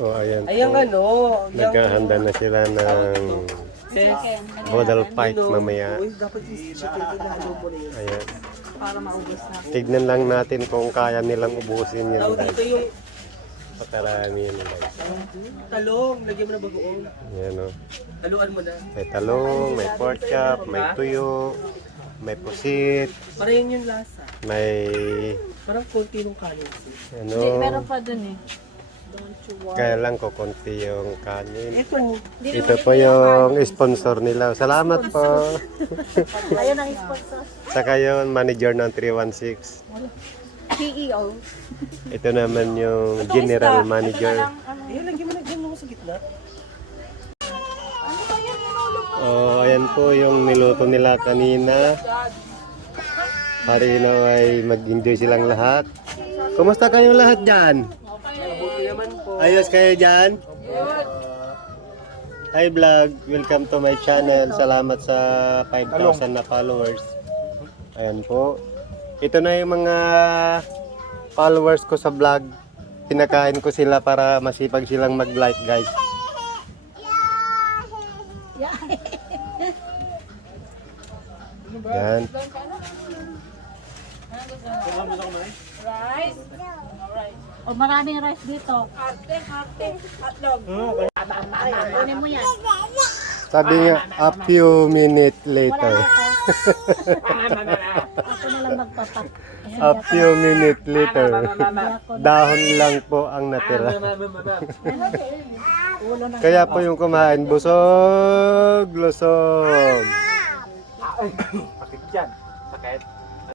Oh, ayan Ayang po. ano, Naghahanda na sila ng model fight mamaya. Uy, dapat yung chicken ilalo mo na yun. Ayan. Para maubos na. Tignan lang natin kung kaya nilang ubusin yun. Tawag dito yung Pakarami yun guys. talong, lagyan mo na bagoong. Ayan o. Taluan mo na. May talong, may pork chop, may tuyo, may pusit, Para yun yung lasa. may Parang konti nung kanin. ano. Hindi, meron pa dun eh. Don't you worry. Kaya lang kukunti yung kanin. Ito, Ito po yung sponsor nila. Salamat po. Ayun ang sponsor. Saka yung manager ng 316. CEO. Ito naman yung general manager. ayun, lagyan mo na dyan ako sa gitna. Oh, ayan po yung niluto nila kanina. Para ay mag-enjoy silang lahat. Kumusta kayong lahat dyan? Mabuti naman po. Ayos kayo dyan? Hi vlog, welcome to my channel. Salamat sa 5,000 na followers. Ayan po. Ito na yung mga followers ko sa vlog. Pinakain ko sila para masipag silang mag-like guys. Yan. Rice? O maraming rice dito. Kunin mo yan. Sabi nga, a few minutes later. Ako na lang magpapak. A few minutes later. Dahon lang po ang natira. Ulo ng Kaya po yung kumain, busog, lusog.